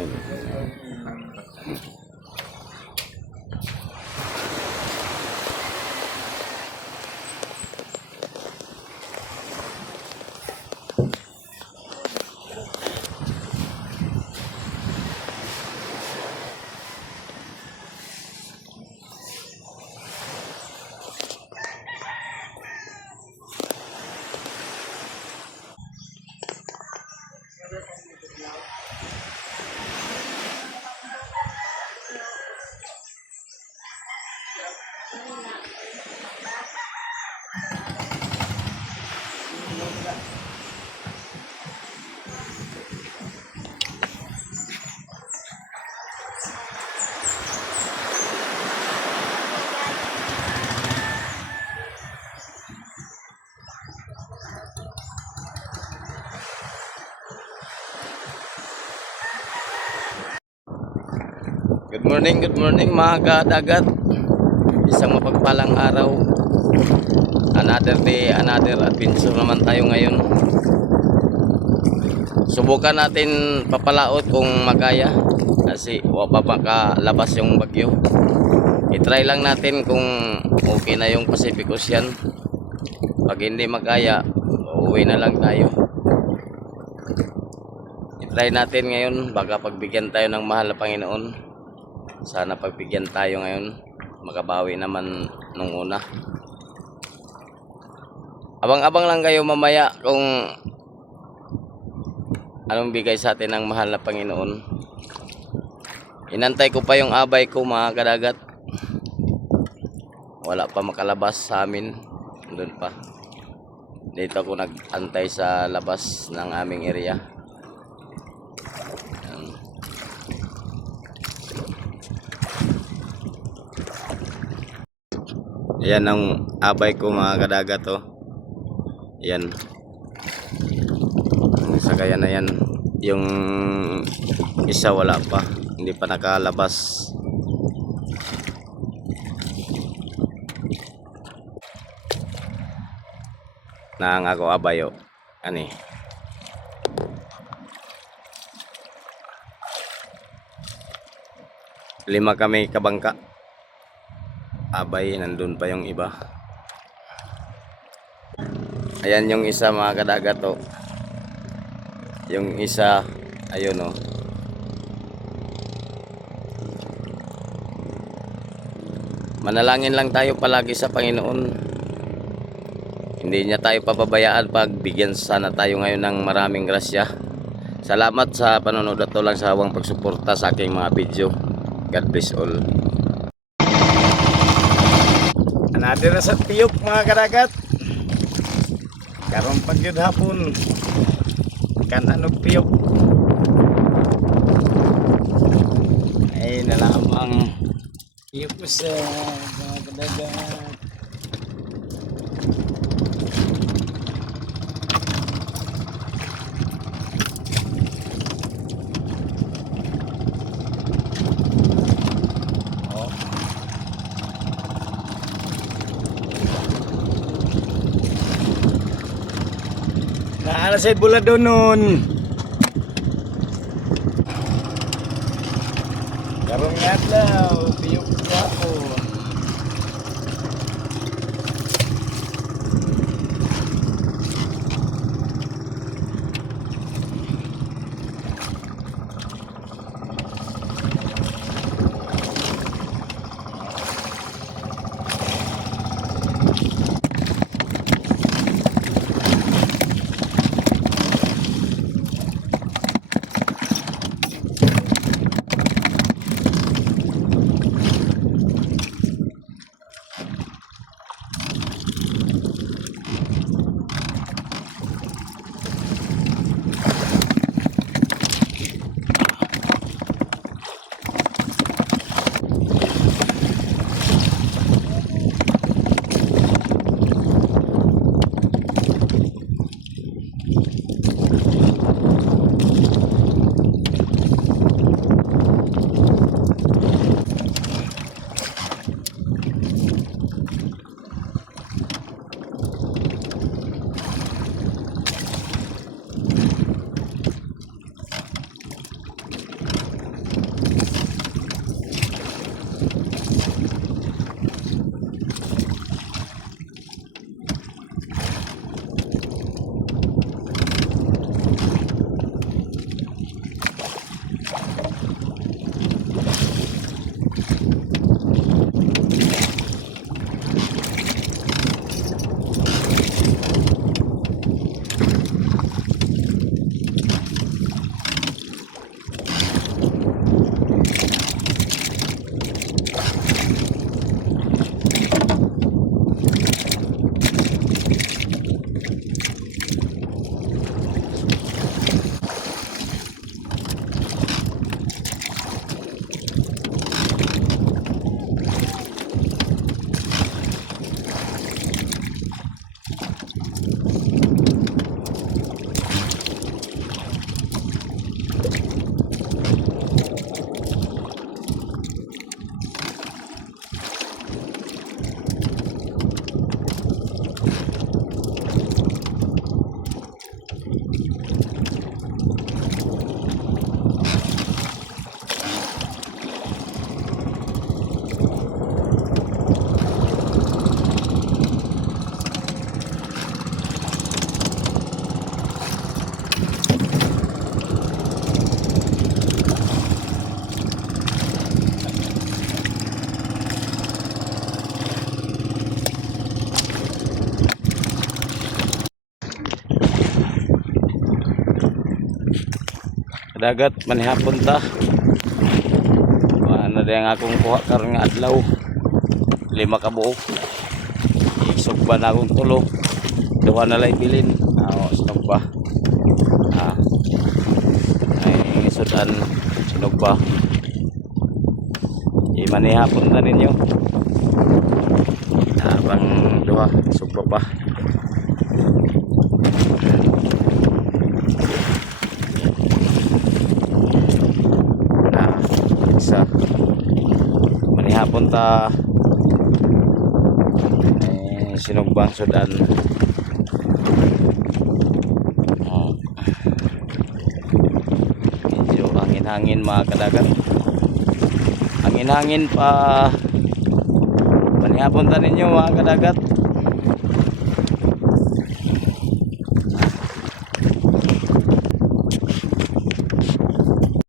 Ayan. Good morning mga kadagat. Isang mapagpalang araw. Another day, another adventure naman tayo ngayon. Subukan natin papalaot kung magaya kasi wala pa makalabas yung bagyo. I-try lang natin kung okay na yung Pacific Ocean. Pag hindi magaya, uwi na lang tayo. I-try natin ngayon, baka pagbigyan tayo ng mahal na Panginoon. Sana pagbigyan tayo ngayon, makabawi naman nung una. Abang-abang lang kayo mamaya kung anong bigay sa atin ng mahal na Panginoon. Inantay ko pa yung abay ko mga kadagat. Wala pa makalabas sa amin. Doon pa. Dito ako nag-antay sa labas ng aming area. Yan ang abay ko mga kadagat oh. Yan. Ang isa kaya na yan. Yung isa wala pa. Hindi pa nakalabas. Na ang ako abay oh. Ani. Lima kami kabangka. Abay, nandun pa yung iba. Ayan yung isa mga kadagat oh. Yung isa ayun oh. Manalangin lang tayo palagi sa Panginoon. Hindi niya tayo papabayaan pag bigyan sana tayo ngayon ng maraming grasya. Salamat sa panonood at lang sa hawang pagsuporta sa aking mga video. God bless all. Another na sa tiyok mga kadagat. Karon pagyud hapon. Kan anog tiyok. Ay nalamang tiyok ko sa mga kadagat. Naala sa bulado nun. Karong adlaw, tiyok ako. Kadagat manihapon ta. Ano din akong kuha karon nga adlaw. 5 ka buok. Isugba na akong tulo. Duha na lang bilin. Sinugba. Ay sudan sinugba. Manihapon na ninyo. Habang duha sugba pa. Isa manihapon ta sinugbang sudan. Medyo hangin-hangin mga kadagat. Hangin-hangin pa. Manihapon ta ninyo mga kadagat.